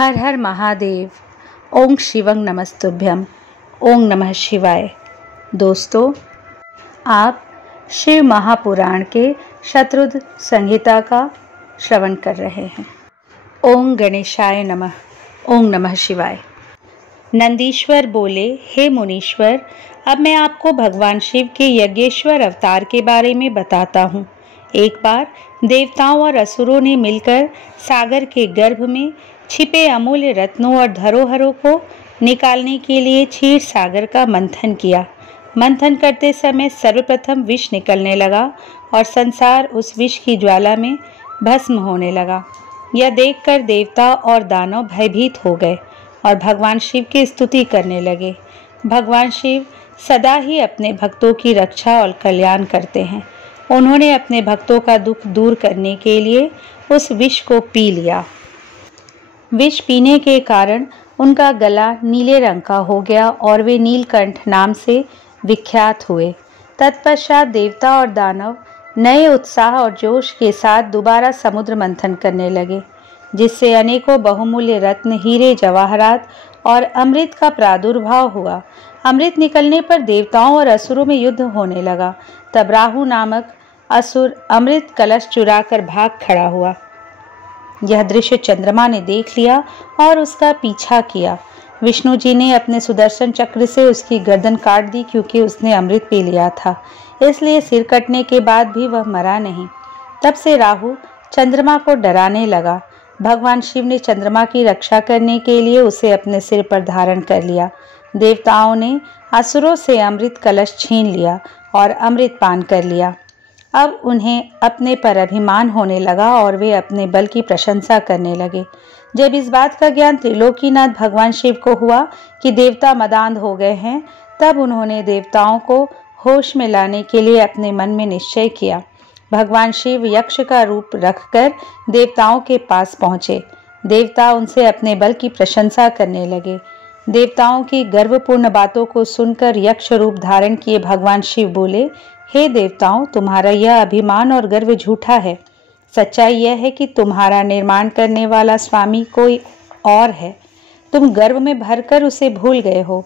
हर हर महादेव। ओम शिवं नमस्तुभ्यम। ओम नमः शिवाय। दोस्तों, आप शिव महापुराण के शतरुद्र संहिता का श्रवण कर रहे हैं। ओम गणेशाय नमः। ओम नमः शिवाय। नंदीश्वर बोले, हे मुनीश्वर, अब मैं आपको भगवान शिव के यज्ञेश्वर अवतार के बारे में बताता हूँ। एक बार देवताओं और असुरों ने मिलकर सागर के गर्भ में छिपे अमूल्य रत्नों और धरोहरों को निकालने के लिए क्षीर सागर का मंथन किया। मंथन करते समय सर्वप्रथम विष निकलने लगा और संसार उस विष की ज्वाला में भस्म होने लगा। यह देखकर देवता और दानव भयभीत हो गए और भगवान शिव की स्तुति करने लगे। भगवान शिव सदा ही अपने भक्तों की रक्षा और कल्याण करते हैं। उन्होंने अपने भक्तों का दुख दूर करने के लिए उस विष को पी लिया। विष पीने के कारण उनका गला नीले रंग का हो गया और वे नीलकंठ नाम से विख्यात हुए। तत्पश्चात देवता और दानव नए उत्साह और जोश के साथ दोबारा समुद्र मंथन करने लगे, जिससे अनेकों बहुमूल्य रत्न, हीरे, जवाहरात और अमृत का प्रादुर्भाव हुआ। अमृत निकलने पर देवताओं और असुरों में युद्ध होने लगा। तब राहु नामक असुर अमृत कलश चुराकर भाग खड़ा हुआ। यह दृश्य चंद्रमा ने देख लिया और उसका पीछा किया। विष्णु जी ने अपने सुदर्शन चक्र से उसकी गर्दन काट दी, क्योंकि उसने अमृत पी लिया था, इसलिए सिर कटने के बाद भी वह मरा नहीं। तब से राहु चंद्रमा को डराने लगा। भगवान शिव ने चंद्रमा की रक्षा करने के लिए उसे अपने सिर पर धारण कर लिया। देवताओं ने असुरों से अमृत कलश छीन लिया और अमृत पान कर लिया। अब उन्हें अपने पर अभिमान होने लगा और वे अपने बल की प्रशंसा करने लगे। जब इस बात का ज्ञान त्रिलोकीनाथ भगवान शिव को हुआ कि देवता मदांध हो गए हैं, तब उन्होंने देवताओं को होश में लाने के लिए अपने मन में निश्चय किया। भगवान शिव यक्ष का रूप रखकर देवताओं के पास पहुँचे। देवता उनसे अपने बल की प्रशंसा करने लगे। देवताओं की गर्वपूर्ण बातों को सुनकर यक्ष रूप धारण किए भगवान शिव बोले, हे देवताओं, तुम्हारा यह अभिमान और गर्व झूठा है। सच्चाई यह है कि तुम्हारा निर्माण करने वाला स्वामी कोई और है। तुम गर्व में भरकर उसे भूल गए हो।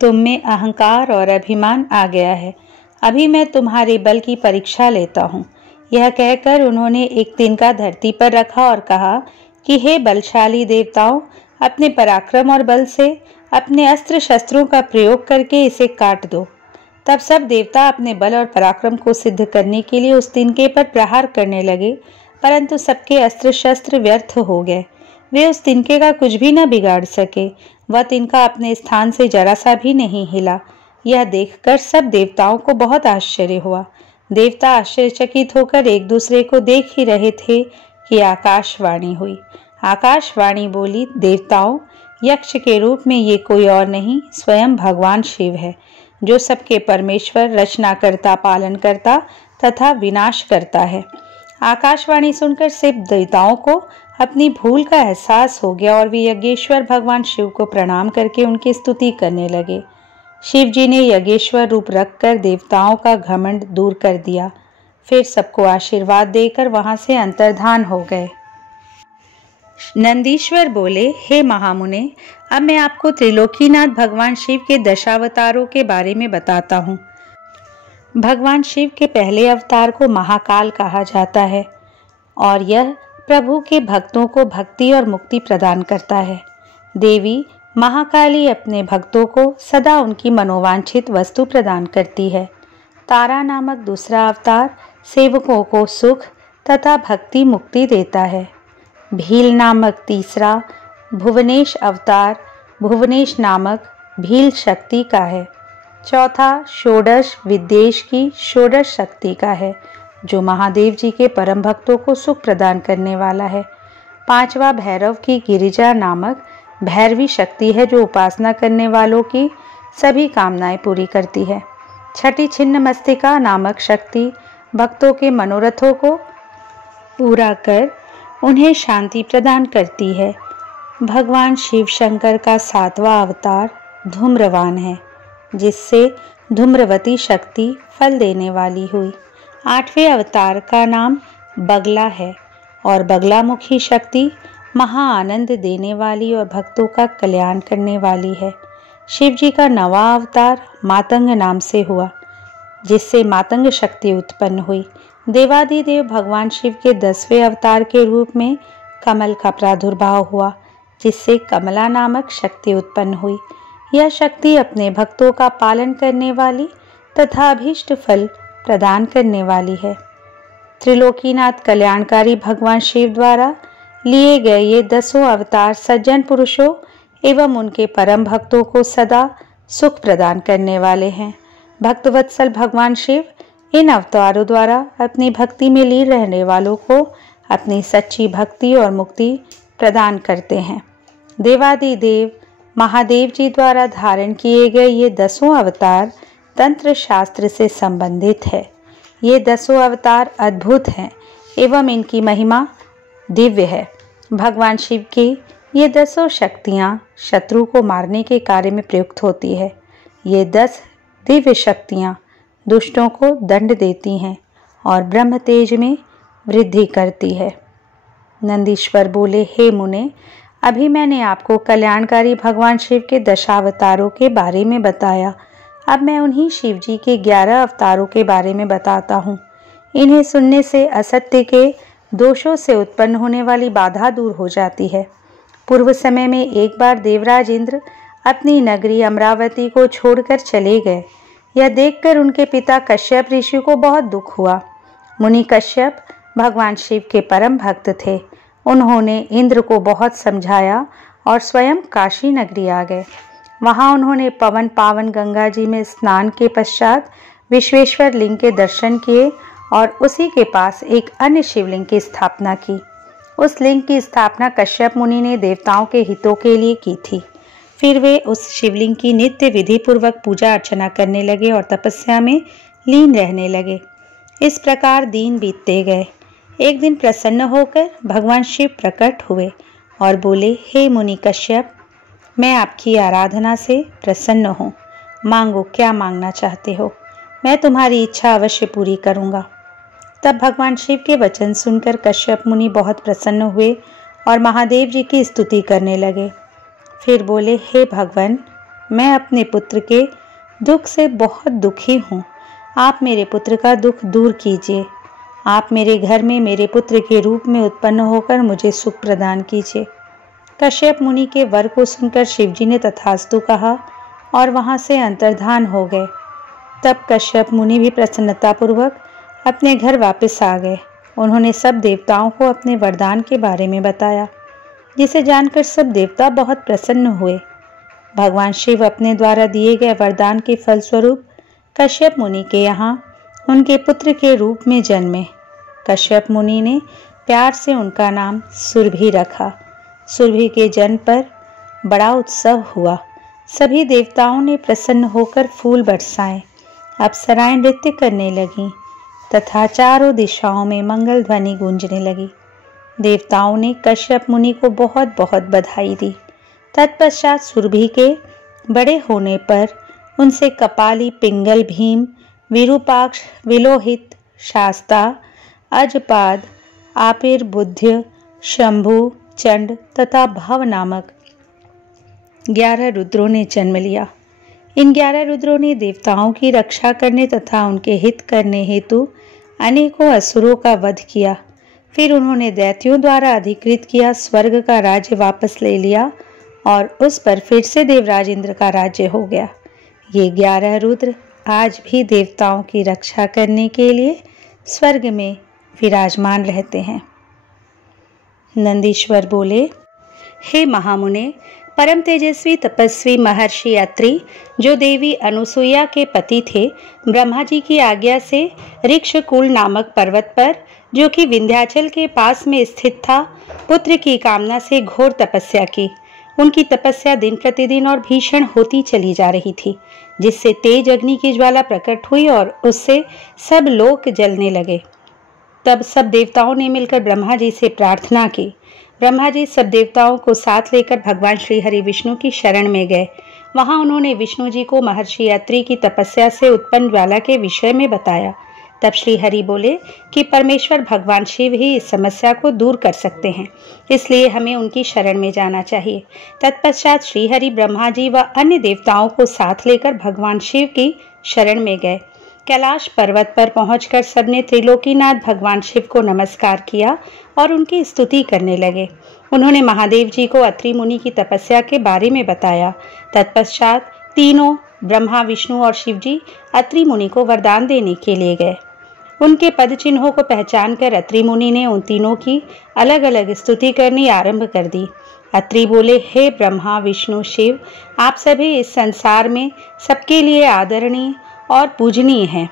तुम में अहंकार और अभिमान आ गया है। अभी मैं तुम्हारे बल की परीक्षा लेता हूँ। यह कहकर उन्होंने एक तिनका धरती पर रखा और कहा कि हे बलशाली देवताओं, अपने पराक्रम और बल से अपने अस्त्र शस्त्रों का प्रयोग करके इसे काट दो। तब सब देवता अपने बल और पराक्रम को सिद्ध करने के लिए उस तिनके पर प्रहार करने लगे, परंतु सबके अस्त्र शस्त्र व्यर्थ हो गए। वे उस तिनके का कुछ भी न बिगाड़ सके। वह तिनका अपने स्थान से जरा सा भी नहीं हिला। यह देखकर सब देवताओं को बहुत आश्चर्य हुआ। देवता आश्चर्यचकित होकर एक दूसरे को देख ही रहे थे कि आकाशवाणी हुई। आकाशवाणी बोली, देवताओं, यक्ष के रूप में ये कोई और नहीं, स्वयं भगवान शिव है, जो सबके परमेश्वर, रचनाकर्ता, पालनकर्ता तथा विनाश करता है। आकाशवाणी सुनकर सब देवताओं को अपनी भूल का एहसास हो गया और वे यज्ञेश्वर भगवान शिव को प्रणाम करके उनकी स्तुति करने लगे। शिव जी ने यज्ञेश्वर रूप रखकर देवताओं का घमंड दूर कर दिया। फिर सबको आशीर्वाद देकर वहां से अंतर्धान हो गए। नंदीश्वर बोले, हे महामुने, अब मैं आपको त्रिलोकीनाथ भगवान शिव के दशावतारों के बारे में बताता हूँ। भगवान शिव के पहले अवतार को महाकाल कहा जाता है और यह प्रभु के भक्तों को भक्ति और मुक्ति प्रदान करता है। देवी महाकाली अपने भक्तों को सदा उनकी मनोवांछित वस्तु प्रदान करती है। तारा नामक दूसरा अवतार सेवकों को सुख तथा भक्ति मुक्ति देता है। भील नामक तीसरा भुवनेश अवतार भुवनेश नामक भील शक्ति का है। चौथा षोडश विद्वेश की षोडश शक्ति का है, जो महादेव जी के परम भक्तों को सुख प्रदान करने वाला है। पांचवा भैरव की गिरिजा नामक भैरवी शक्ति है, जो उपासना करने वालों की सभी कामनाएं पूरी करती है। छठी छिन्न मस्तिका नामक शक्ति भक्तों के मनोरथों को पूरा कर उन्हें शांति प्रदान करती है। भगवान शिव शंकर का सातवां अवतार धूम्रवान है, जिससे धूम्रवती शक्ति फल देने वाली हुई। आठवें अवतार का नाम बगला है और बगलामुखी शक्ति महा आनंद देने वाली और भक्तों का कल्याण करने वाली है। शिव जी का नवा अवतार मातंग नाम से हुआ, जिससे मातंग शक्ति उत्पन्न हुई। देवाधिदेव भगवान शिव के 10वें अवतार के रूप में कमल का प्रादुर्भाव हुआ, जिससे कमला नामक शक्ति उत्पन्न हुई। यह शक्ति अपने भक्तों का पालन करने वाली तथा अभीष्ट फल प्रदान करने वाली है। त्रिलोकीनाथ कल्याणकारी भगवान शिव द्वारा लिए गए ये 10 अवतार सज्जन पुरुषों एवं उनके परम भक्तों को सदा सुख प्रदान करने वाले हैं। भक्तवत्सल भगवान शिव इन अवतारों द्वारा अपनी भक्ति में लीन रहने वालों को अपनी सच्ची भक्ति और मुक्ति प्रदान करते हैं। देवादिदेव महादेव जी द्वारा धारण किए गए ये 10 अवतार तंत्र शास्त्र से संबंधित है। ये 10 अवतार अद्भुत हैं एवं इनकी महिमा दिव्य है। भगवान शिव की ये 10 शक्तियाँ शत्रु को मारने के कार्य में प्रयुक्त होती है। ये 10 दिव्य शक्तियाँ दुष्टों को दंड देती हैं और ब्रह्म तेज में वृद्धि करती है। नंदीश्वर बोले, हे मुने, अभी मैंने आपको कल्याणकारी भगवान शिव के 10 अवतारों के बारे में बताया। अब मैं उन्हीं शिव जी के 11 अवतारों के बारे में बताता हूँ। इन्हें सुनने से असत्य के दोषों से उत्पन्न होने वाली बाधा दूर हो जाती है। पूर्व समय में एक बार देवराज इंद्र अपनी नगरी अमरावती को छोड़कर चले गए। यह देखकर उनके पिता कश्यप ऋषि को बहुत दुख हुआ। मुनि कश्यप भगवान शिव के परम भक्त थे। उन्होंने इंद्र को बहुत समझाया और स्वयं काशी नगरी आ गए। वहां उन्होंने पवन पावन गंगा जी में स्नान के पश्चात विश्वेश्वर लिंग के दर्शन किए और उसी के पास एक अन्य शिवलिंग की स्थापना की। उस लिंग की स्थापना कश्यप मुनि ने देवताओं के हितों के लिए की थी। फिर वे उस शिवलिंग की नित्य विधि पूर्वक पूजा अर्चना करने लगे और तपस्या में लीन रहने लगे। इस प्रकार दिन बीतते गए। एक दिन प्रसन्न होकर भगवान शिव प्रकट हुए और बोले, हे मुनि कश्यप, मैं आपकी आराधना से प्रसन्न हूँ। मांगो, क्या मांगना चाहते हो, मैं तुम्हारी इच्छा अवश्य पूरी करूँगा। तब भगवान शिव के वचन सुनकर कश्यप मुनि बहुत प्रसन्न हुए और महादेव जी की स्तुति करने लगे। फिर बोले, हे भगवान, मैं अपने पुत्र के दुख से बहुत दुखी हूँ। आप मेरे पुत्र का दुख दूर कीजिए। आप मेरे घर में मेरे पुत्र के रूप में उत्पन्न होकर मुझे सुख प्रदान कीजिए। कश्यप मुनि के वर को सुनकर शिवजी ने तथास्तु कहा और वहां से अंतर्धान हो गए। तब कश्यप मुनि भी प्रसन्नतापूर्वक अपने घर वापस आ गए। उन्होंने सब देवताओं को अपने वरदान के बारे में बताया, जिसे जानकर सब देवता बहुत प्रसन्न हुए। भगवान शिव अपने द्वारा दिए गए वरदान के फलस्वरूप कश्यप मुनि के यहाँ उनके पुत्र के रूप में जन्मे। कश्यप मुनि ने प्यार से उनका नाम सुरभि रखा। सुरभि के जन्म पर बड़ा उत्सव हुआ। सभी देवताओं ने प्रसन्न होकर फूल बरसाए। अप्सराएं नृत्य करने लगीं तथा चारों दिशाओं में मंगल ध्वनि गूंजने लगी। देवताओं ने कश्यप मुनि को बहुत बहुत बधाई दी। तत्पश्चात सुरभि के बड़े होने पर उनसे कपाली, पिंगल, भीम, विरूपाक्ष, विलोहित, शास्ता, अजपाद, आपिर, बुद्ध, शंभु, चंड तथा भव नामक 11 रुद्रों ने जन्म लिया। इन 11 रुद्रों ने देवताओं की रक्षा करने तथा उनके हित करने हेतु अनेकों असुरों का वध किया। फिर उन्होंने दैत्यों द्वारा अधिकृत किया स्वर्ग का राज्य वापस ले लिया और उस पर फिर से देवराज इंद्र का राज्य हो गया। ये 11 रुद्र आज भी देवताओं की रक्षा करने के लिए स्वर्ग में विराजमान रहते हैं। नंदीश्वर बोले, हे महामुने, परम तेजस्वी तपस्वी महर्षि अत्रि, जो देवी अनुसुईया के पति थे, ब्रह्मा जी की आज्ञा से ऋक्षकुल नामक पर्वत पर, जो कि विंध्याचल के पास में स्थित था, पुत्र की कामना से घोर तपस्या की। उनकी तपस्या दिन प्रतिदिन और भीषण होती चली जा रही थी, जिससे तेज अग्नि की ज्वाला प्रकट हुई और उससे सब लोक जलने लगे। तब सब देवताओं ने मिलकर ब्रह्मा जी से प्रार्थना की। ब्रह्मा जी सब देवताओं को साथ लेकर भगवान श्री हरि विष्णु की शरण में गए। वहां उन्होंने विष्णु जी को महर्षि अत्रि की तपस्या से उत्पन्न ज्वाला के विषय में बताया। तब श्री हरि बोले कि परमेश्वर भगवान शिव ही इस समस्या को दूर कर सकते हैं, इसलिए हमें उनकी शरण में जाना चाहिए। तत्पश्चात श्री हरि ब्रह्मा जी व अन्य देवताओं को साथ लेकर भगवान शिव की शरण में गए। कैलाश पर्वत पर पहुंचकर सबने त्रिलोकीनाथ भगवान शिव को नमस्कार किया और उनकी स्तुति करने लगे। उन्होंने महादेव जी को अत्रि मुनि की तपस्या के बारे में बताया। तत्पश्चात तीनों ब्रह्मा, विष्णु और शिव जी अत्रि मुनि को वरदान देने के लिए गए। उनके पद चिन्हों को पहचान कर अत्रि मुनि ने उन तीनों की अलग अलग स्तुति करनी आरंभ कर दी। अत्रि बोले, हे ब्रह्मा, विष्णु, शिव, आप सभी इस संसार में सबके लिए आदरणीय और पूजनीय हैं।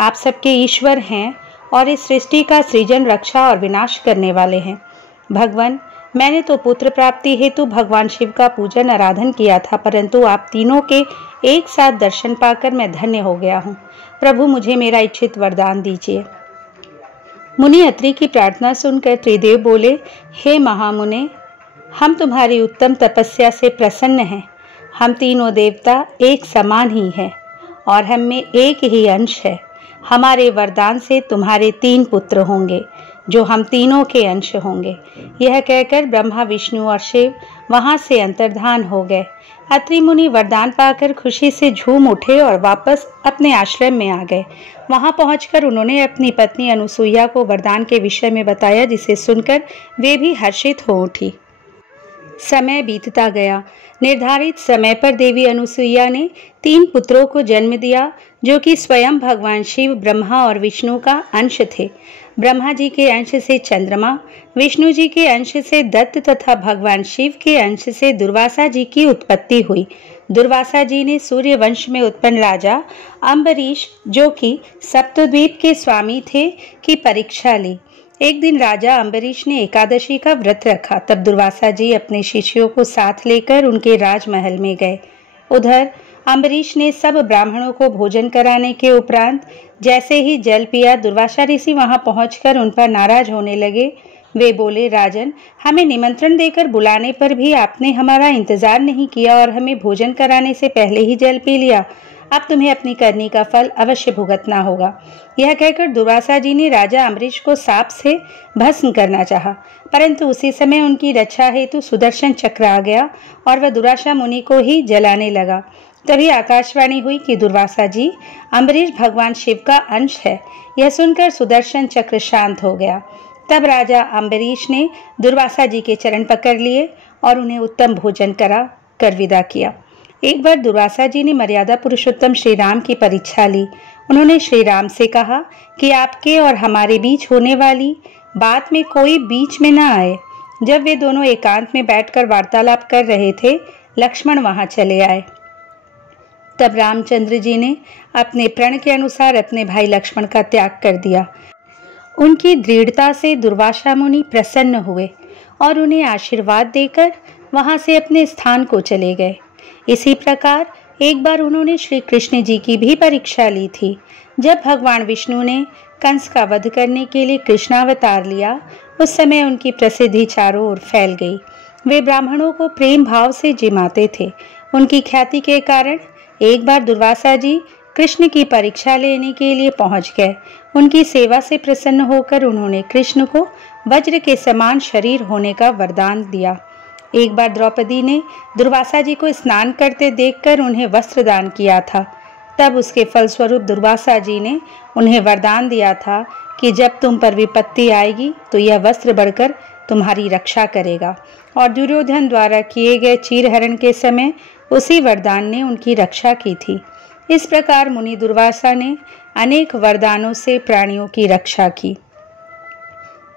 आप सबके ईश्वर हैं और इस सृष्टि का सृजन, रक्षा और विनाश करने वाले हैं। भगवान, मैंने तो पुत्र प्राप्ति हेतु भगवान शिव का पूजन आराधन किया था, परंतु आप तीनों के एक साथ दर्शन पाकर मैं धन्य हो गया हूँ। प्रभु, मुझे मेरा इच्छित वरदान दीजिए। मुनि अत्रि की प्रार्थना सुनकर त्रिदेव बोले, हे महामुने, हम तुम्हारी उत्तम तपस्या से प्रसन्न हैं। हम तीनों देवता एक समान ही हैं और हम में एक ही अंश है। हमारे वरदान से तुम्हारे 3 पुत्र होंगे जो हम तीनों के अंश होंगे। यह कहकर ब्रह्मा, विष्णु और शिव वहां से अंतर्धान हो गए। अत्रि मुनि वरदान पाकर खुशी से झूम उठे और वापस अपने आश्रम में आ गए। वहां पहुंचकर उन्होंने अपनी पत्नी अनुसुईया को वरदान के विषय में बताया, जिसे सुनकर वे भी हर्षित हो उठी। समय बीतता गया। निर्धारित समय पर देवी अनुसुईया ने 3 पुत्रों को जन्म दिया, जो कि स्वयं भगवान शिव, ब्रह्मा और विष्णु का अंश थे। ब्रह्मा जी के अंश से चंद्रमा, विष्णु जी के अंश से दत्त तथा भगवान शिव के अंश से दुर्वासा जी की उत्पत्ति हुई। दुर्वासा जी ने सूर्य वंश में उत्पन्न राजा अम्बरीश, जो कि सप्तद्वीप के स्वामी थे, की परीक्षा ली। एक दिन राजा अम्बरीश ने एकादशी का व्रत रखा। तब दुर्वासा जी अपने शिष्यों को साथ लेकर उनके राजमहल में गए। उधर अम्बरीश ने सब ब्राह्मणों को भोजन कराने के उपरांत जैसे ही जल पिया, दुर्वासा ऋषि वहां पहुंचकर उन पर नाराज होने लगे। वे बोले, राजन, हमें निमंत्रण देकर बुलाने पर भी आपने हमारा इंतजार नहीं किया और हमें भोजन कराने से पहले ही जल पी लिया। अब तुम्हें अपनी करनी का फल अवश्य भुगतना होगा। यह कहकर दुर्वासा जी ने राजा अम्बरीश को सांप से भस्म करना चाहा, परंतु उसी समय उनकी रक्षा हेतु सुदर्शन चक्र आ गया और वह दुर्वासा मुनि को ही जलाने लगा। तभी आकाशवाणी हुई कि दुर्वासा जी, अम्बरीश भगवान शिव का अंश है। यह सुनकर सुदर्शन चक्र शांत हो गया। तब राजा अम्बरीश ने दुर्वासा जी के चरण पकड़ लिए और उन्हें उत्तम भोजन करा कर विदा किया। एक बार दुर्वासा जी ने मर्यादा पुरुषोत्तम श्री राम की परीक्षा ली। उन्होंने श्री राम से कहा कि आपके और हमारे बीच होने वाली बात में कोई बीच में न आए। जब वे दोनों एकांत में बैठकर वार्तालाप कर रहे थे, लक्ष्मण वहां चले आए। तब रामचंद्र जी ने अपने प्रण के अनुसार अपने भाई लक्ष्मण का त्याग कर दिया। उनकी दृढ़ता से दुर्वासा मुनि प्रसन्न हुए और उन्हें आशीर्वाद देकर वहां से अपने स्थान को चले गए। इसी प्रकार एक बार उन्होंने श्री कृष्ण जी की भी परीक्षा ली थी। जब भगवान विष्णु ने कंस का वध करने के लिए कृष्णावतार लिया, उस समय उनकी प्रसिद्धि चारों ओर फैल गई। वे ब्राह्मणों को प्रेम भाव से जिमाते थे। उनकी ख्याति के कारण एक बार दुर्वासा जी कृष्ण की परीक्षा लेने के लिए पहुंच गए। उनकी सेवा से प्रसन्न होकर उन्होंने कृष्ण को वज्र के समान शरीर होने का वरदान दिया। एक बार द्रौपदी ने दुर्वासा जी को स्नान करते देखकर उन्हें वस्त्र दान किया था। तब उसके फलस्वरूप दुर्वासा जी ने उन्हें वरदान दिया था कि जब तुम पर विपत्ति आएगी तो यह वस्त्र बढ़कर तुम्हारी रक्षा करेगा। और दुर्योधन द्वारा किए गए चीरहरण के समय उसी वरदान ने उनकी रक्षा की थी। इस प्रकार मुनि दुर्वासा ने अनेक वरदानों से प्राणियों की रक्षा की।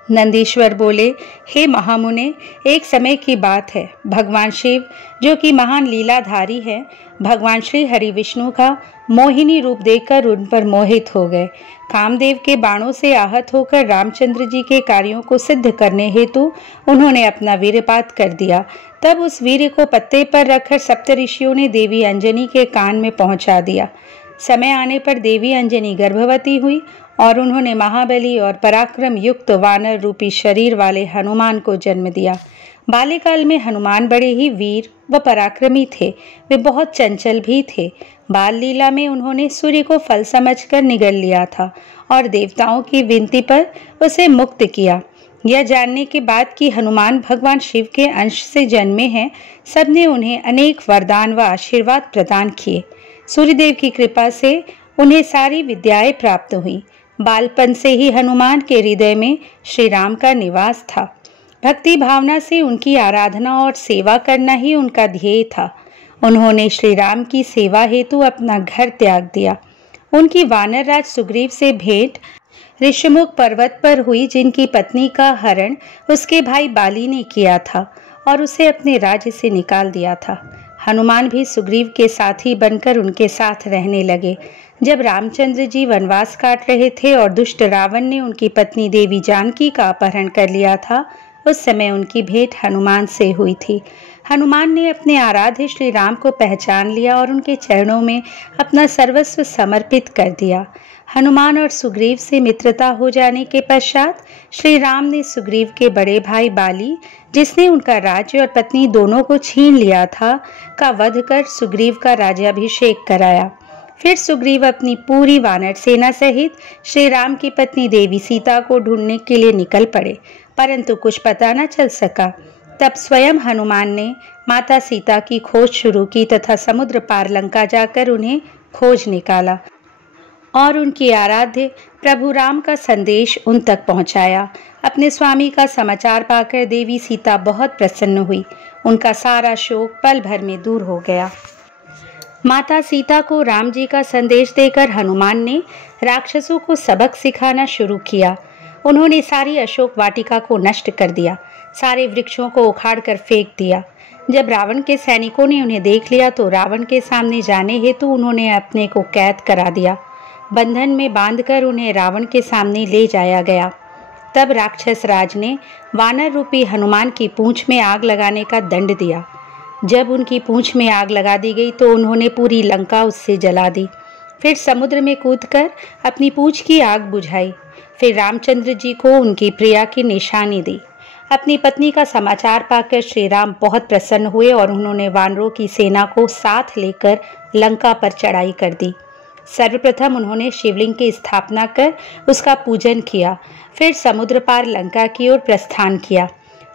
नंदीश्वर बोले, हे महामुने, एक समय की बात है। भगवान शिव, जो कि महान लीलाधारी है, भगवान श्री हरि विष्णु का मोहिनी रूप देखकर उन पर मोहित हो गए। कामदेव के बाणों से आहत होकर रामचंद्र जी के कार्यों को सिद्ध करने हेतु उन्होंने अपना वीर्यपात कर दिया। तब उस वीर्य को पत्ते पर रखकर सप्तऋषियों ने देवी अंजनी के कान में पहुंचा दिया। समय आने पर देवी अंजनी गर्भवती हुई और उन्होंने महाबली और पराक्रम युक्त वानर रूपी शरीर वाले हनुमान को जन्म दिया। बाल्यकाल में हनुमान बड़े ही वीर व पराक्रमी थे। वे बहुत चंचल भी थे। बाल लीला में उन्होंने सूर्य को फल समझकर निगल लिया था और देवताओं की विनती पर उसे मुक्त किया। यह जानने के बाद कि हनुमान भगवान शिव के अंश से जन्मे हैं, सबने उन्हें अनेक वरदान व आशीर्वाद प्रदान किए। सूर्यदेव की कृपा से उन्हें सारी विद्याएं प्राप्त हुई। बालपन से ही हनुमान के हृदय में श्री राम का निवास था। भक्ति भावना से उनकी आराधना और सेवा करना ही उनका ध्येय था। उन्होंने श्री राम की सेवा हेतु अपना घर त्याग दिया। उनकी वानर राज सुग्रीव से भेंट ऋषिमुख पर्वत पर हुई, जिनकी पत्नी का हरण उसके भाई बाली ने किया था और उसे अपने राज्य से निकाल दिया था। हनुमान भी सुग्रीव के साथी बनकर उनके साथ रहने लगे। जब रामचंद्र जी वनवास काट रहे थे और दुष्ट रावण ने उनकी पत्नी देवी जानकी का अपहरण कर लिया था, उस समय उनकी भेंट हनुमान से हुई थी। हनुमान ने अपने आराध्य श्री राम को पहचान लिया और उनके चरणों में अपना सर्वस्व समर्पित कर दिया। हनुमान और सुग्रीव से मित्रता हो जाने के पश्चात श्री राम ने सुग्रीव के बड़े भाई बाली, जिसने उनका राज्य और पत्नी दोनों को छीन लिया था, का वध कर सुग्रीव का राज्याभिषेक कराया। फिर सुग्रीव अपनी पूरी वानर सेना सहित श्री राम की पत्नी देवी सीता को ढूंढने के लिए निकल पड़े, परंतु कुछ पता न चल सका। तब स्वयं हनुमान ने माता सीता की खोज शुरू की तथा समुद्र पार लंका जाकर उन्हें खोज निकाला और उनकी आराध्य प्रभु राम का संदेश उन तक पहुंचाया। अपने स्वामी का समाचार पाकर देवी सीता बहुत प्रसन्न हुई। उनका सारा शोक पल भर में दूर हो गया। माता सीता को राम जी का संदेश देकर हनुमान ने राक्षसों को सबक सिखाना शुरू किया। उन्होंने सारी अशोक वाटिका को नष्ट कर दिया, सारे वृक्षों को उखाड़ कर फेंक दिया। जब रावण के सैनिकों ने उन्हें देख लिया तो रावण के सामने जाने हेतु उन्होंने अपने को कैद करा दिया। बंधन में बांधकर उन्हें रावण के सामने ले जाया गया। तब राक्षस राज ने वानर रूपी हनुमान की पूंछ में आग लगाने का दंड दिया। जब उनकी पूंछ में आग लगा दी गई तो उन्होंने पूरी लंका उससे जला दी। फिर समुद्र में कूदकर अपनी पूंछ की आग बुझाई। फिर रामचंद्र जी को उनकी प्रिया की निशानी दी। अपनी पत्नी का समाचार पाकर श्री राम बहुत प्रसन्न हुए और उन्होंने वानरों की सेना को साथ लेकर लंका पर चढ़ाई कर दी। सर्वप्रथम उन्होंने शिवलिंग की स्थापना कर उसका पूजन किया। फिर समुद्र पार लंका की ओर प्रस्थान किया।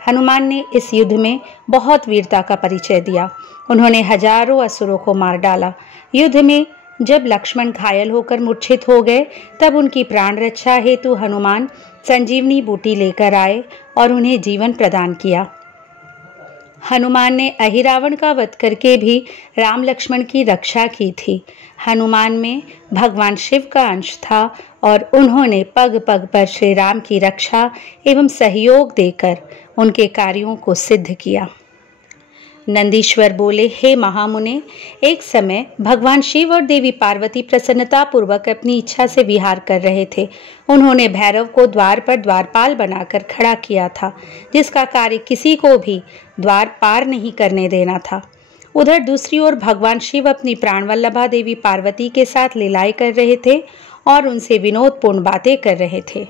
हनुमान ने इस युद्ध में बहुत वीरता का परिचय दिया। उन्होंने हजारों असुरों को मार डाला। युद्ध में जब लक्ष्मण घायल होकर मूर्छित हो गए, तब उनकी प्राण रक्षा हेतु हनुमान संजीवनी बूटी लेकर आए और उन्हें जीवन प्रदान किया। हनुमान ने अहिरावण का वध करके भी राम लक्ष्मण की रक्षा की थी। हनुमान में भगवान शिव का अंश था और उन्होंने पग पग पर श्री राम की रक्षा एवं सहयोग देकर उनके कार्यों को सिद्ध किया। नंदीश्वर बोले, हे महामुने, एक समय भगवान शिव और देवी पार्वती प्रसन्नता पूर्वक अपनी इच्छा से विहार कर रहे थे। उन्होंने भैरव को द्वार पर द्वारपाल बनाकर खड़ा किया था, जिसका कार्य किसी को भी द्वार पार नहीं करने देना था। उधर दूसरी ओर भगवान शिव अपनी प्राणवल्लभा देवी पार्वती के साथ लीलाएं कर रहे थे और उनसे विनोदपूर्ण बातें कर रहे थे।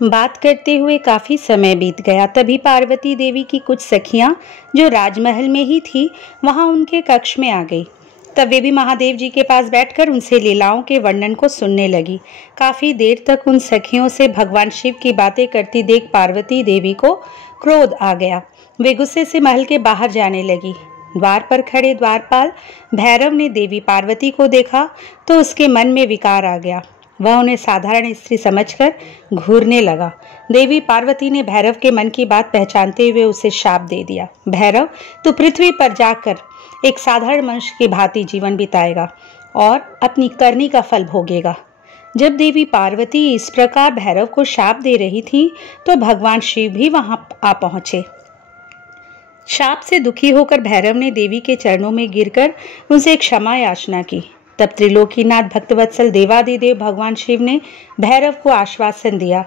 बात करते हुए काफी समय बीत गया। तभी पार्वती देवी की कुछ सखियां जो राजमहल में ही थी, वहां उनके कक्ष में आ गई। तब वे भी महादेव जी के पास बैठकर उनसे लीलाओं के वर्णन को सुनने लगी। काफी देर तक उन सखियों से भगवान शिव की बातें करती देख पार्वती देवी को क्रोध आ गया। वे गुस्से से महल के बाहर जाने लगी। द्वार पर खड़े द्वारपाल भैरव ने देवी पार्वती को देखा तो उसके मन में विकार आ गया। वह उन्हें साधारण स्त्री समझकर घूरने लगा। देवी पार्वती ने भैरव के मन की बात पहचानते हुए उसे शाप दे दिया। भैरव, तू पृथ्वी पर जाकर एक साधारण मनुष्य की भांति जीवन बिताएगा और अपनी करनी का फल भोगेगा। जब देवी पार्वती इस प्रकार भैरव को शाप दे रही थी तो भगवान शिव भी वहां आ पहुंचे। शाप से दुखी होकर भैरव ने देवी के चरणों में गिरकर उनसे क्षमा याचना की। तब त्रिलोकीनाथ भक्तवत्सल देवादिदेव भगवान शिव ने भैरव को आश्वासन दिया।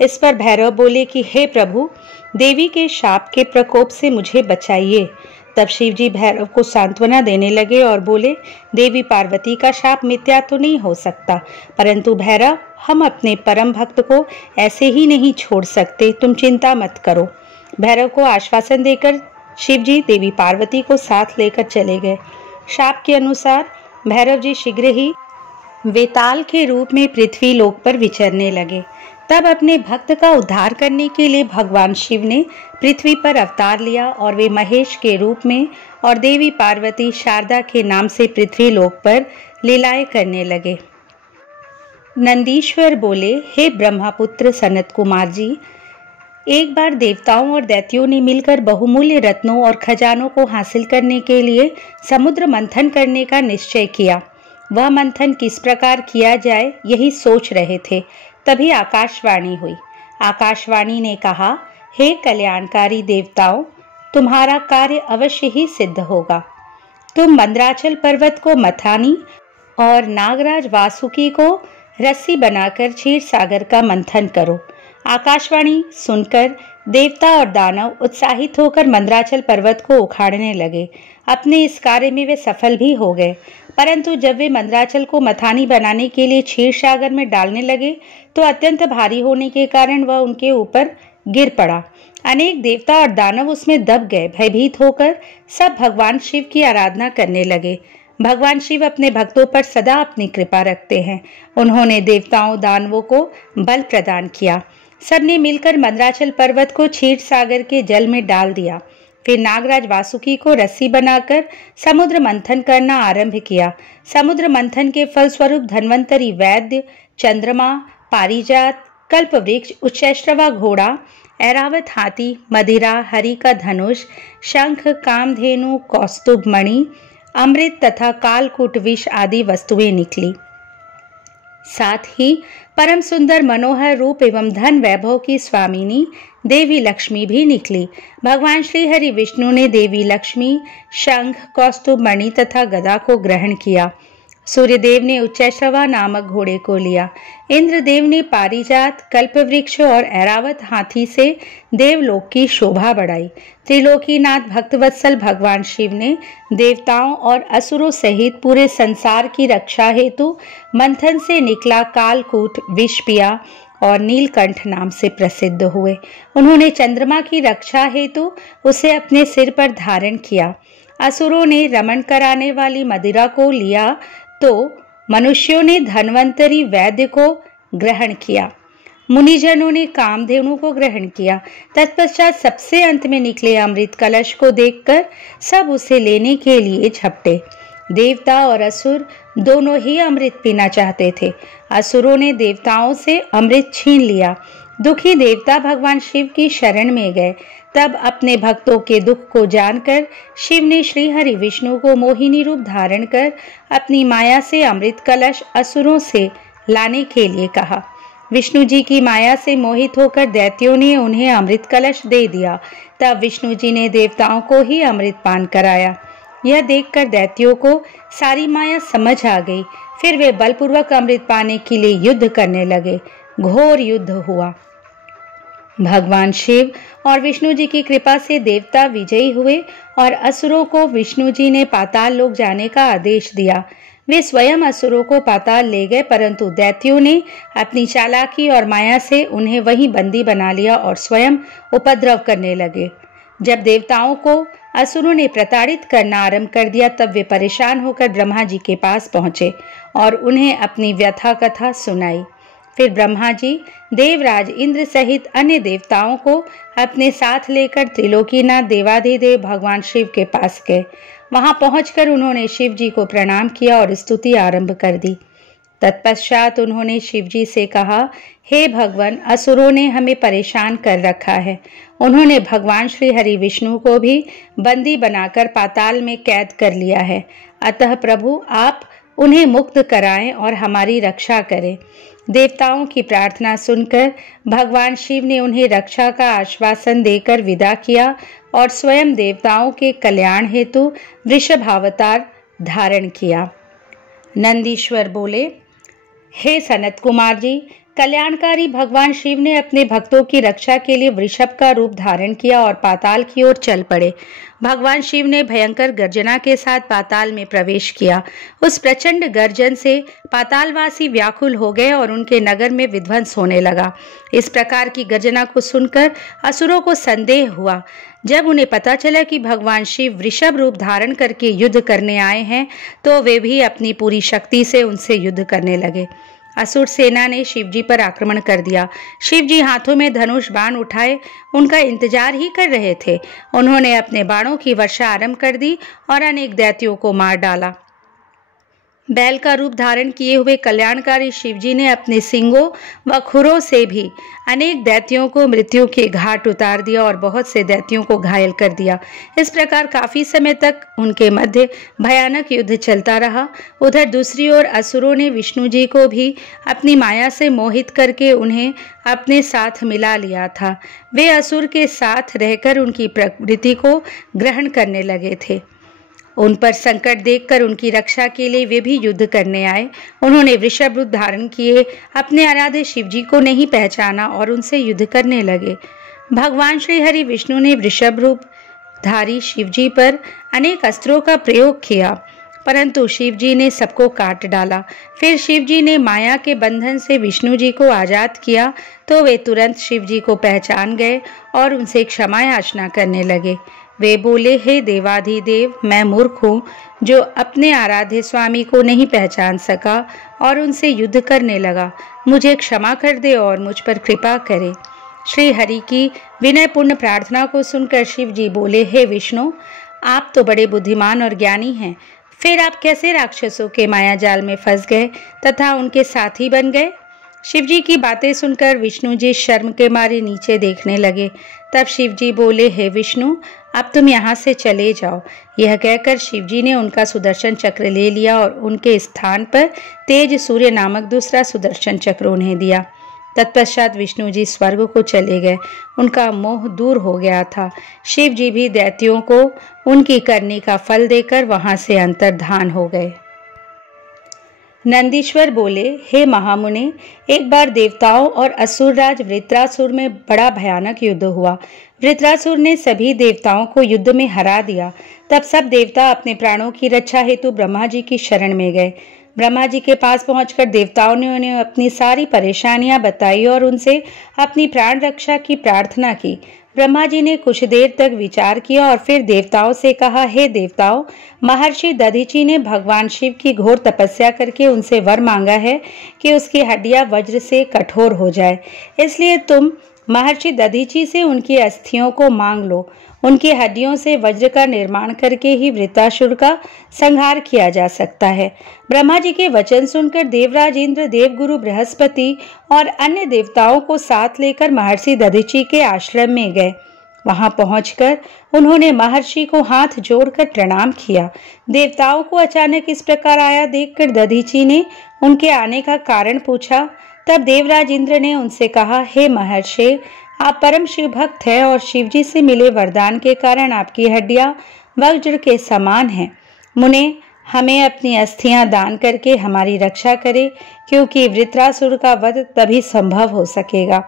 इस पर भैरव बोले कि हे प्रभु, देवी के शाप के प्रकोप से मुझे बचाइए। तब शिव जी भैरव को सांत्वना देने लगे और बोले, देवी पार्वती का शाप मिथ्या तो नहीं हो सकता, परंतु भैरव, हम अपने परम भक्त को ऐसे ही नहीं छोड़ सकते, तुम चिंता मत करो। भैरव को आश्वासन देकर शिव जी देवी पार्वती को साथ लेकर चले गए। शाप के अनुसार भैरव जी शीघ्र ही वेताल के रूप में पृथ्वी लोक पर विचरने लगे। तब अपने भक्त का उद्धार करने के लिए भगवान शिव ने पृथ्वी पर अवतार लिया और वे महेश के रूप में और देवी पार्वती शारदा के नाम से पृथ्वी लोक पर लीलाएं करने लगे। नंदीश्वर बोले, हे ब्रह्मपुत्र सनत कुमार जी, एक बार देवताओं और दैत्यों ने मिलकर बहुमूल्य रत्नों और खजानों को हासिल करने के लिए समुद्र मंथन करने का निश्चय किया। वह मंथन किस प्रकार किया जाए यही सोच रहे थे। तभी आकाशवाणी हुई। आकाशवाणी ने कहा, हे कल्याणकारी देवताओं, तुम्हारा कार्य अवश्य ही सिद्ध होगा। तुम मंदराचल पर्वत को मथानी और नागराज वासुकी को रस्सी बनाकर क्षीर सागर का मंथन करो। आकाशवाणी सुनकर देवता और दानव उत्साहित होकर मंदराचल पर्वत को उखाड़ने लगे। अपने इस कार्य में वे सफल भी हो गए, परंतु जब वे मंदराचल को मथानी बनाने के लिए क्षीर सागर में डालने लगे तो अत्यंत भारी होने के कारण वह उनके ऊपर गिर पड़ा। अनेक देवता और दानव उसमें दब गए। भयभीत होकर सब भगवान शिव की आराधना करने लगे। भगवान शिव अपने भक्तों पर सदा अपनी कृपा रखते हैं। उन्होंने देवताओं दानवों को बल प्रदान किया। सबने मिलकर मंदराचल पर्वत को क्षीर सागर के जल में डाल दिया। फिर नागराज वासुकी को रस्सी बनाकर समुद्र मंथन करना आरंभ किया। समुद्र मंथन के फलस्वरूप धन्वंतरी वैद्य, चंद्रमा, पारिजात, कल्प वृक्ष, उच्चैश्रवा घोड़ा, ऐरावत हाथी, मदिरा, हरि का धनुष, शंख, कामधेनु, कौस्तुभ मणि, अमृत तथा कालकूट विष आदि वस्तुएं निकली। साथ ही परम सुंदर मनोहर रूप एवं धन वैभव की स्वामिनी देवी लक्ष्मी भी निकली। भगवान श्री हरि विष्णु ने देवी लक्ष्मी, शंख, कौस्तुभ मणि तथा गदा को ग्रहण किया। सूर्यदेव ने उच्चैश्रवा नामक घोड़े को लिया। इंद्रदेव ने पारिजात, कल्पवृक्ष और ऐरावत हाथी से देवलोक की शोभा बढ़ाई। त्रिलोकीनाथ भक्तवत्सल भगवान शिव ने देवताओं और असुरों सहित पूरे संसार की रक्षा हेतु मंथन से निकला कालकूट विष पिया और नीलकंठ नाम से प्रसिद्ध हुए। उन्होंने चंद्रमा की रक्षा हेतु उसे अपने सिर पर धारण किया। असुरों ने रमण कराने वाली मदिरा को लिया तो मनुष्यों ने धन्वंतरी वैद्य को ग्रहण किया। मुनिजनों ने कामधेनु को ग्रहण किया। तत्पश्चात सबसे अंत में निकले अमृत कलश को देखकर सब उसे लेने के लिए झपटे। देवता और असुर दोनों ही अमृत पीना चाहते थे। असुरों ने देवताओं से अमृत छीन लिया। दुखी देवता भगवान शिव की शरण में गए। तब अपने भक्तों के दुख को जानकर शिव ने श्री हरि विष्णु को मोहिनी रूप धारण कर अपनी माया से अमृत कलश असुरों से लाने के लिए कहा। विष्णु जी की माया से मोहित होकर दैत्यों ने उन्हें अमृत कलश दे दिया। तब विष्णु जी ने देवताओं को ही अमृत पान कराया। यह देखकर दैत्यों को सारी माया समझ आ गई। फिर वे बलपूर्वक अमृत पाने के लिए युद्ध करने लगे। घोर युद्ध हुआ। भगवान शिव और विष्णु जी की कृपा से देवता विजयी हुए और असुरों को विष्णु जी ने पाताल लोक जाने का आदेश दिया। वे स्वयं असुरों को पाताल ले गए, परंतु दैत्यों ने अपनी चालाकी और माया से उन्हें वहीं बंदी बना लिया और स्वयं उपद्रव करने लगे। जब देवताओं को असुरों ने प्रताड़ित करना आरंभ कर दिया, तब वे परेशान होकर ब्रह्मा जी के पास पहुंचे और उन्हें अपनी व्यथा कथा सुनाई। फिर ब्रह्मा जी देवराज इंद्र सहित अन्य देवताओं को अपने साथ लेकर त्रिलोकीनाथ देवाधिदेव भगवान शिव के पास गए। वहां पहुंचकर उन्होंने शिव जी को प्रणाम किया और स्तुति आरंभ कर दी। तत्पश्चात उन्होंने शिव जी से कहा, हे भगवान, असुरों ने हमें परेशान कर रखा है। उन्होंने भगवान श्री हरि विष्णु को भी बंदी बनाकर पाताल में कैद कर लिया है। अतः प्रभु, आप उन्हें मुक्त कराएं और हमारी रक्षा करें। देवताओं की प्रार्थना सुनकर भगवान शिव ने उन्हें रक्षा का आश्वासन देकर विदा किया और स्वयं देवताओं के कल्याण हेतु वृषभावतार धारण किया। नंदीश्वर बोले, हे सनत कुमार जी, कल्याणकारी भगवान शिव ने अपने भक्तों की रक्षा के लिए वृषभ का रूप धारण किया और पाताल की ओर चल पड़े। भगवान शिव ने भयंकर गर्जना के साथ पाताल में प्रवेश किया। उस प्रचंड गर्जन से पातालवासी व्याकुल हो गए और उनके नगर में विध्वंस होने लगा। इस प्रकार की गर्जना को सुनकर असुरों को संदेह हुआ। जब उन्हें पता चला कि भगवान शिव वृषभ रूप धारण करके युद्ध करने आए हैं, तो वे भी अपनी पूरी शक्ति से उनसे युद्ध करने लगे। असुर सेना ने शिवजी पर आक्रमण कर दिया। शिवजी हाथों में धनुष बाण उठाए उनका इंतजार ही कर रहे थे। उन्होंने अपने बाणों की वर्षा आरंभ कर दी और अनेक दैत्यों को मार डाला। बैल का रूप धारण किए हुए कल्याणकारी शिवजी ने अपने सींगों व खुरों से भी अनेक दैत्यों को मृत्यु के घाट उतार दिया और बहुत से दैत्यों को घायल कर दिया। इस प्रकार काफी समय तक उनके मध्य भयानक युद्ध चलता रहा। उधर दूसरी ओर असुरों ने विष्णु जी को भी अपनी माया से मोहित करके उन्हें अपने साथ मिला लिया था। वे असुर के साथ रहकर उनकी प्रवृत्ति को ग्रहण करने लगे थे। उन पर संकट देखकर उनकी रक्षा के लिए वे भी युद्ध करने आए। उन्होंने वृषभ रूप धारण किए अपने आराध्य शिवजी को नहीं पहचाना और उनसे युद्ध करने लगे। भगवान श्री हरि विष्णु ने वृषभ रूप धारी शिवजी पर अनेक अस्त्रों का प्रयोग किया, परंतु शिवजी ने सबको काट डाला। फिर शिवजी ने माया के बंधन से विष्णु जी को आजाद किया, तो वे तुरंत शिवजी को पहचान गए और उनसे क्षमा याचना करने लगे। वे बोले, हे देवाधिदेव, मैं मूर्ख हूँ जो अपने आराध्य स्वामी को नहीं पहचान सका और उनसे युद्ध करने लगा। मुझे क्षमा कर दे और मुझ पर कृपा करे। श्री हरि की विनयपूर्ण प्रार्थना को सुनकर शिव जी बोले, हे विष्णु, आप तो बड़े बुद्धिमान और ज्ञानी हैं, फिर आप कैसे राक्षसों के माया जाल में फंस गए तथा उनके साथी बन गए? शिवजी की बातें सुनकर विष्णु जी शर्म के मारे नीचे देखने लगे। तब शिवजी बोले, हे विष्णु, अब तुम यहाँ से चले जाओ। यह कहकर शिवजी ने उनका सुदर्शन चक्र ले लिया और उनके स्थान पर तेज सूर्य नामक दूसरा सुदर्शन चक्र उन्हें दिया। तत्पश्चात विष्णु जी स्वर्ग को चले गए। उनका मोह दूर हो गया था। शिव जी भी दैत्यों को उनकी करनी का फल देकर वहां से अंतर्धान हो गए। नंदीश्वर बोले, हे महामुने, एक बार देवताओं और असुरराज वृत्रासुर में बड़ा भयानक युद्ध हुआ। वृत्रासुर ने सभी देवताओं को युद्ध में हरा दिया। तब सब देवता अपने प्राणों की रक्षा हेतु ब्रह्मा जी की शरण में गए। ब्रह्मा जी के पास पहुंचकर देवताओं ने उन्हें अपनी सारी परेशानियां बताई और उनसे अपनी प्राण रक्षा की प्रार्थना की। ब्रह्मा जी ने कुछ देर तक विचार किया और फिर देवताओं से कहा, हे देवताओं, महर्षि दधीची ने भगवान शिव की घोर तपस्या करके उनसे वर मांगा है कि उसकी हड्डियां वज्र से कठोर हो जाए। इसलिए तुम महर्षि दधीची से उनकी अस्थियों को मांग लो। उनकी हड्डियों से वज्र का निर्माण करके ही वृत्रासुर का संहार किया जा सकता है। ब्रह्मा जी के वचन सुनकर देवराज इंद्र, देवगुरु बृहस्पति और अन्य देवताओं को साथ लेकर महर्षि दधीची के आश्रम में गए। वहां पहुंचकर उन्होंने महर्षि को हाथ जोड़कर प्रणाम किया। देवताओं को अचानक इस प्रकार आया देखकर दधीची ने उनके आने का कारण पूछा। तब देवराज इंद्र ने उनसे कहा, हे महर्षि, आप परम शिव भक्त हैं और शिवजी से मिले वरदान के कारण आपकी हड्डियां वज्र के समान हैं। मुने, हमें अपनी अस्थियां दान करके हमारी रक्षा करे, क्योंकि वृत्रासुर का वध तभी संभव हो सकेगा।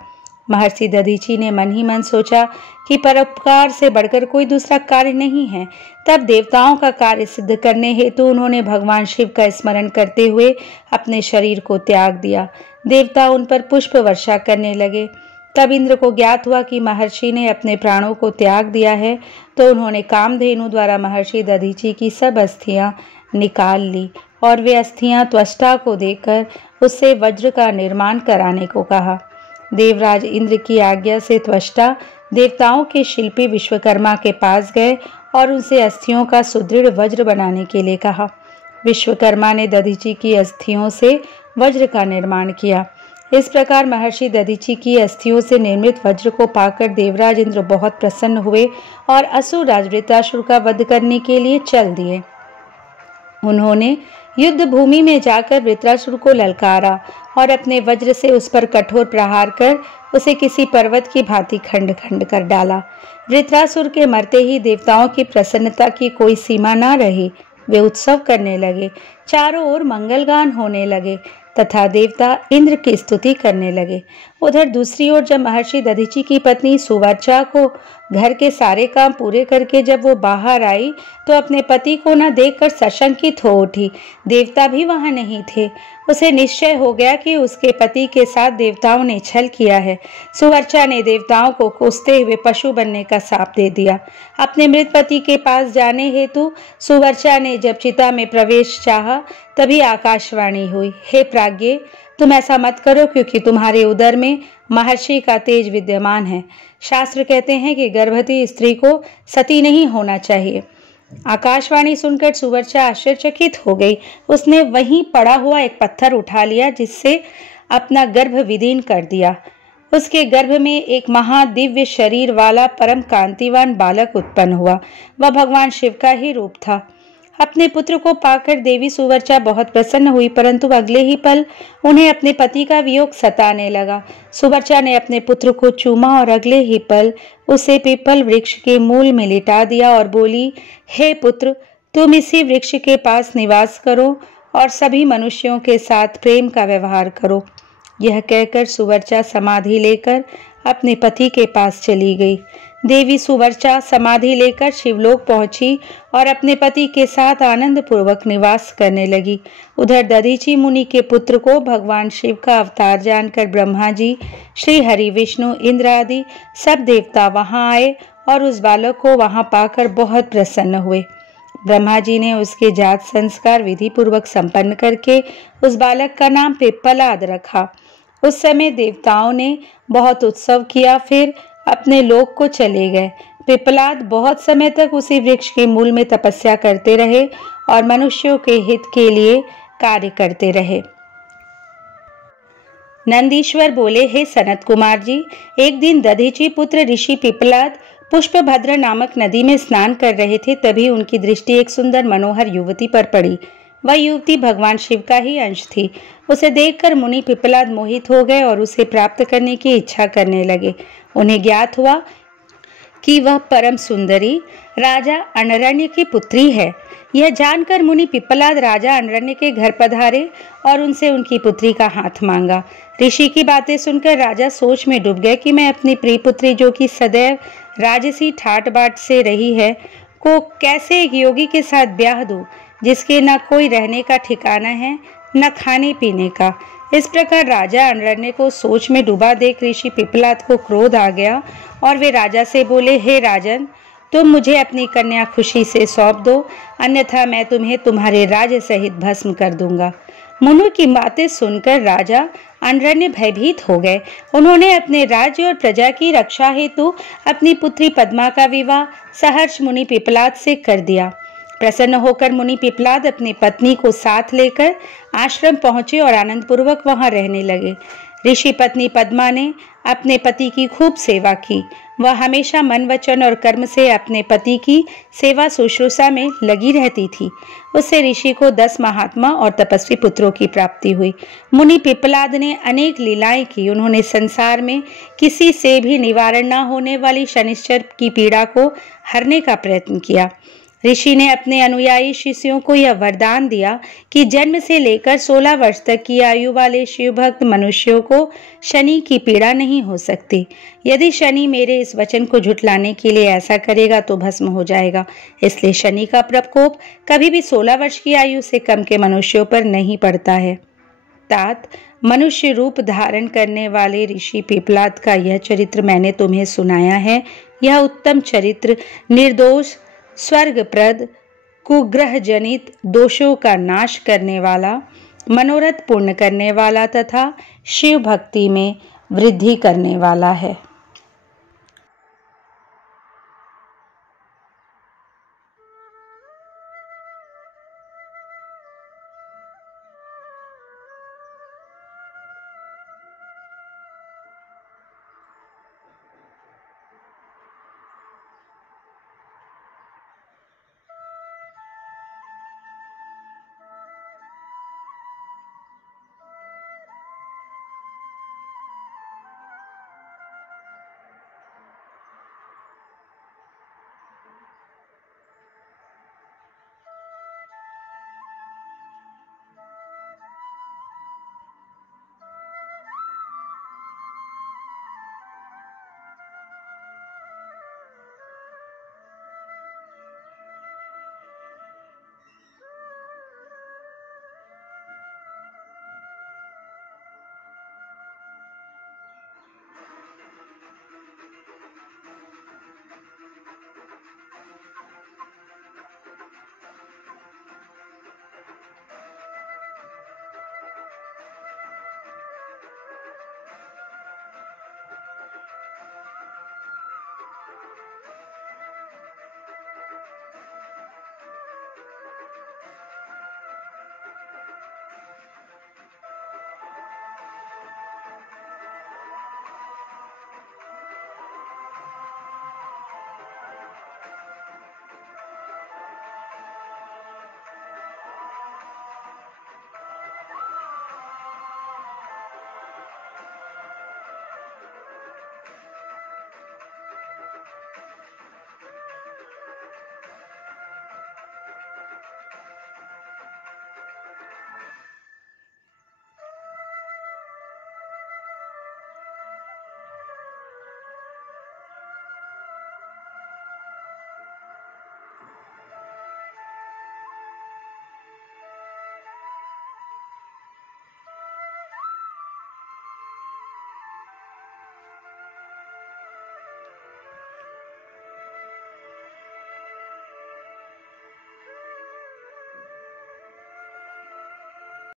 महर्षि दधीची ने मन ही मन सोचा कि परोपकार से बढ़कर कोई दूसरा कार्य नहीं है। तब देवताओं का कार्य सिद्ध करने हेतु उन्होंने भगवान शिव का स्मरण करते हुए अपने शरीर को त्याग दिया। देवता उन पर पुष्प वर्षा करने लगे। तब इंद्र को ज्ञात हुआ कि महर्षि ने अपने प्राणों को त्याग दिया है, तो उन्होंने कामधेनु द्वारा महर्षि दधीची की सब अस्थियां निकाल ली और वे अस्थियां त्वष्टा को देकर उससे वज्र का निर्माण कराने को कहा। देवराज इंद्र की आज्ञा से त्वष्टा देवताओं के शिल्पी विश्वकर्मा के पास गए और उनसे अस्थियों का सुदृढ़ वज्र बनाने के लिए कहा। विश्वकर्मा ने दधीची की अस्थियों से वज्र का निर्माण किया। इस प्रकार महर्षि दधीची की अस्थियों से निर्मित वज्र को पाकर देवराज इंद्र बहुत प्रसन्न हुए और असुर राज वृत्रासुर का वध करने के लिए चल दिए। उन्होंने युद्ध भूमि में जाकर वृत्रासुर को ललकारा और अपने वज्र से उस पर कठोर प्रहार कर उसे किसी पर्वत की भांति खंड खंड कर डाला। वृत्रासुर के मरते ही देवताओं की प्रसन्नता की कोई सीमा न रही। वे उत्सव करने लगे, चारों ओर मंगलगान होने लगे। तथा देवता इंद्र की स्तुति करने लगे। उधर दूसरी ओर जब महर्षि दधीचि की पत्नी सुवर्चा को घर के सारे काम पूरे करके जब वो बाहर आई तो अपने पति को न देखकर सशंकित हो उठी। देवता भी वहां नहीं थे। उसे निश्चय हो गया कि उसके पति के साथ देवताओं ने छल किया है। सुवर्चा ने देवताओं को कोसते हुए पशु बनने का शाप दे दिया। अपने मृत पति के पास जाने हेतु सुवर्चा ने जब चिता में प्रवेश चाहा तभी आकाशवाणी हुई, हे प्राज्ञ, तुम ऐसा मत करो क्योंकि तुम्हारे उदर में महर्षि का तेज विद्यमान है। शास्त्र कहते हैं कि गर्भवती स्त्री को सती नहीं होना चाहिए। आकाशवाणी सुनकर सुवर्चा आश्चर्यचकित हो गई। उसने वहीं पड़ा हुआ एक पत्थर उठा लिया जिससे अपना गर्भ विदीर्ण कर दिया। उसके गर्भ में एक महादिव्य शरीर वाला परम कांतिवान बालक उत्पन्न हुआ। वह भगवान शिव का ही रूप था। अपने पुत्र को पाकर देवी सुवर्चा बहुत प्रसन्न हुई, परंतु अगले ही पल उन्हें अपने पति का वियोग सताने लगा। सुवर्चा ने अपने पुत्र को चूमा और अगले ही पल उसे पीपल वृक्ष के मूल में लिटा दिया और बोली, हे पुत्र, तुम इसी वृक्ष के पास निवास करो और सभी मनुष्यों के साथ प्रेम का व्यवहार करो। यह कहकर सुवर्चा समाधि लेकर अपने पति के पास चली गई। देवी सुवर्चा समाधि लेकर शिवलोक पहुंची और अपने पति के साथ आनंद पूर्वक निवास करने लगी। उधर दधीचि मुनि के पुत्र को भगवान शिव का अवतार जानकर ब्रह्मा जी, श्री हरि, विष्णु, इंद्र आदि सब देवता वहां आए और उस बालक को वहां पाकर बहुत प्रसन्न हुए। ब्रह्मा जी ने उसके जात संस्कार विधि पूर्वक संपन्न करके उस बालक का नाम पिप्पलाद रखा। उस समय देवताओं ने बहुत उत्सव किया, फिर अपने लोक को चले गए। पिप्पलाद बहुत समय तक उसी वृक्ष के मूल में तपस्या करते रहे और मनुष्यों के हित के लिए कार्य करते रहे। नंदीश्वर बोले, हे सनत कुमार जी, एक दिन दधीचि पुत्र ऋषि पिप्पलाद पुष्पभद्र नामक नदी में स्नान कर रहे थे। तभी उनकी दृष्टि एक सुंदर मनोहर युवती पर पड़ी। वह युवती भगवान शिव का ही अंश थी। उसे देखकर मुनि पिप्पलाद मोहित हो गए और उसे प्राप्त करने की इच्छा करने लगे। उन्हें ज्ञात हुआ कि वह परम सुंदरी राजा अनरण्य की पुत्री है। यह जानकर मुनि पिप्पलाद राजा अनरण्य के घर पधारे और उनसे उनकी पुत्री का हाथ मांगा। ऋषि की बातें सुनकर राजा सोच में डूब गए कि मैं अपनी प्रिय पुत्री, जो कि सदैव राजसी ठाट बाट से रही है, को कैसे एक योगी के साथ ब्याह दूं, जिसके न कोई रहने का ठिकाना है न खाने पीने का। इस प्रकार राजा अनरण्य को सोच में डूबा देख ऋषि पिप्पलाद को क्रोध आ गया और वे राजा से बोले, हे राजन, तुम मुझे अपनी कन्या खुशी से सौंप दो, अन्यथा मैं तुम्हें तुम्हारे राज्य सहित भस्म कर दूंगा। मुनि की बातें सुनकर राजा अनरण्य भयभीत हो गए। उन्होंने अपने राज्य और प्रजा की रक्षा हेतु अपनी पुत्री पद्मा का विवाह सहर्ष मुनि पिप्पलाद से कर दिया। प्रसन्न होकर मुनि पिप्पलाद अपनी पत्नी को साथ लेकर आश्रम पहुंचे और आनंद पूर्वक वहां रहने लगे। ऋषि पत्नी पद्मा ने अपने पति की खूब सेवा की। वह हमेशा मन, वचन और कर्म से अपने पति की सेवा शुश्रूषा में लगी रहती थी। उससे ऋषि को 10 महात्मा और तपस्वी पुत्रों की प्राप्ति हुई। मुनि पिप्पलाद ने अनेक लीलाएं की। उन्होंने संसार में किसी से भी निवारण न होने वाली शनिश्चर की पीड़ा को हरने का प्रयत्न किया। ऋषि ने अपने अनुयायी शिष्यों को यह वरदान दिया कि जन्म से लेकर 16 वर्ष तक की आयु वाले शिव भक्त मनुष्यों को शनि की पीड़ा नहीं हो सकती। यदि शनि मेरे इस वचन को झुठलाने के लिए ऐसा करेगा तो भस्म हो जाएगा। इसलिए शनि का प्रकोप कभी भी 16 वर्ष की आयु से कम के मनुष्यों पर नहीं पड़ता है। तात, मनुष्य रूप धारण करने वाले ऋषि पिप्पलाद का यह चरित्र मैंने तुम्हें सुनाया है। यह उत्तम चरित्र निर्दोष, स्वर्गप्रद, कुग्रह जनित दोषों का नाश करने वाला, मनोरथ पूर्ण करने वाला तथा शिव भक्ति में वृद्धि करने वाला है।